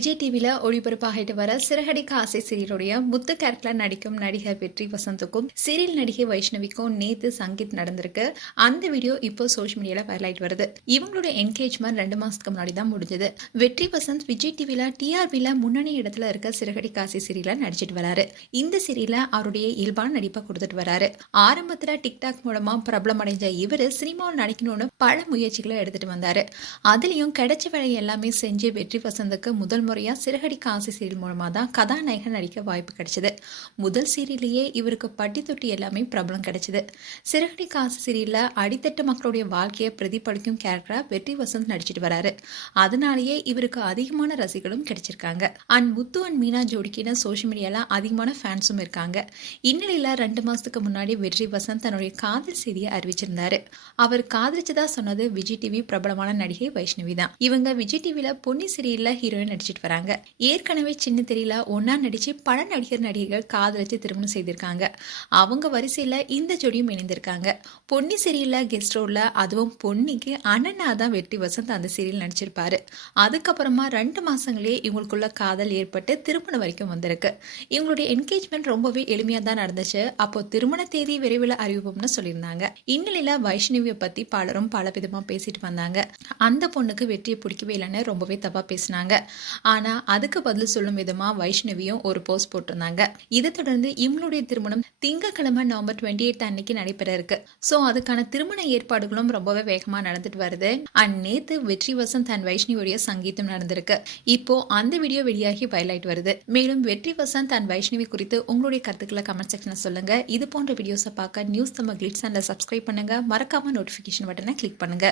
விஜய் டிவில ஒளிபரப்பாகிட்டு வர சிறகடிக்க ஆசை சீரியலுடைய முத்து கேரக்டர்ல நடிக்கும் நடிகர் வெற்றி வசந்துக்கும் சீரியல் நடிகை வைஷ்ணவிக்கும் நேத்து சங்கீத் நடந்திருக்கு. அந்த வீடியோ இப்போ சோஷியல் மீடியால வைரல் ஆயிட்டு வருது. இவங்களோட என்கேஜ்மெண்ட் 2 மாசத்துக்கு முன்னாடி தான் முடிஞ்சது. வெற்றி வசந்த் விஜய் டிவில டிஆர்பில முன்னணி இடத்துல இருக்க சிறகடிக்க ஆசை சீரியல நடிச்சிட்டு வராரு. இந்த சீரியல்ல அவருடைய இயல்பான நடிப்பை கொடுத்துட்டு வராரு. ஆரம்பத்துல டிக்டாக் மூலமா பிரபலம் அடைஞ்ச இவரு சினிமாவில் நடிக்கணும்னு பல முயற்சிகளை எடுத்துட்டு வந்தாரு. அதுலயும் கிடைச்ச வேலை எல்லாமே செஞ்சு வெற்றி வசந்துக்கு முதல் முறையா சிறகடிக்க ஆசை சீரியல் மூலமா தான் கதாநாயகன் நடிக்க வாய்ப்பு கிடைச்சது. முதல் சீரியலையே இவருக்கு பட்டி தொட்டி எல்லாமே பிரபலம் கிடைச்சது. சிறகடிக்க ஆசை சீரியல்ல அடித்தட்டு மக்களுடைய வாழ்க்கையை பிரதிபலிக்கும் கேரக்டரா வெற்றி வசந்த் நடிச்சிட்டு வராரு. அதனாலேயே இவருக்கு அதிகமான ரசிகர்களும் கிடைச்சிருக்காங்க. அண்ட் முத்து அண்ட் மீனா ஜோடிக்கின சோஷியல் மீடியால அதிகமான ஃபேன்ஸும் இருக்காங்க. இந்நிலையில 2 மாசத்துக்கு முன்னாடி வெற்றி வசந்த் தன்னுடைய காதல் செய்தியை அறிவிச்சிருந்தாரு. அவர் காதலிச்சதா சொன்னது விஜய் டிவி பிரபலமான நடிகை வைஷ்ணவி தான். இவங்க விஜய் டிவில பொன்னி சீரியல்ல ஹீரோயின் நடிச்சிட்டு வராங்க. ஏற்கனவே சின்ன திரையில ஒன்னா நடிச்சு பல நடிகர்கள் காதலிச்சு திருமணம் செய்திருக்காங்க. அவங்க வரிசையில இந்த ஜோடியும் இணைந்திருக்காங்க. பொன்னி சீரியல்ல கெஸ்ட் ரோல்ல, அதுவும் பொன்னிக்கு அண்ணனா தான் வெற்றி வசந்த் அந்த சீரியல் நடிச்சிருப்பாரு. அதுக்கப்புறமா 2 மாசங்களே இவங்களுக்குள்ள காதல் ஏற்பட்டு திருமணம் வரைக்கும் வந்திருக்கு. இவங்களுடைய என்கேஜ்மெண்ட் ரொம்பவே எளிமையா தான் நடந்துச்சு. அப்போ திருமண தேதி விரைவில் அறிவிப்போம்னு சொல்லியிருந்தாங்க. இந்நிலையில வைஷ்ணவியை பத்தி பலரும் பல விதமா பேசிட்டு வந்தாங்க. அந்த பொண்ணுக்கு வெற்றியை பிடிக்கவே இல்லைன்னு ரொம்பவே தப்பா பேசினாங்க. ஆனா அதுக்கு பதில் சொல்லும் விதமா வைஷ்ணவியும் ஒரு போஸ்ட் போட்டிருந்தாங்க. இதை தொடர்ந்து இவங்களுடைய திருமணம் திங்கட்கிழமை நவம்பர் 28 அன்னைக்கு நடைபெற இருக்கு. சோ அதுக்கான திருமண ஏற்பாடுகளும் ரொம்பவே வேகமா நடந்துட்டு வருது. அண்ட் நேத்து வெற்றி வசந்த் அண்ட் வைஷ்ணவியுடைய சங்கீதம் நடந்திருக்கு. இப்போ அந்த வீடியோ வெளியாகி வைரல் ஆயிட்டு வருது. மேலும் வெற்றி வசந்த் அண்ட் வைஷ்ணவி குறித்து உங்களுடைய கருத்துக்களை கமெண்ட் செக்ஷன்ல சொல்லுங்க. இது போன்ற வீடியோஸை பார்க்க நியூஸ் தமிழ் கிளிட்ஸ் சேனலை சப்ஸ்கிரைப் பண்ணுங்க. மறக்காம நோட்டிபிகேஷன் பட்டனை கிளிக் பண்ணுங்க.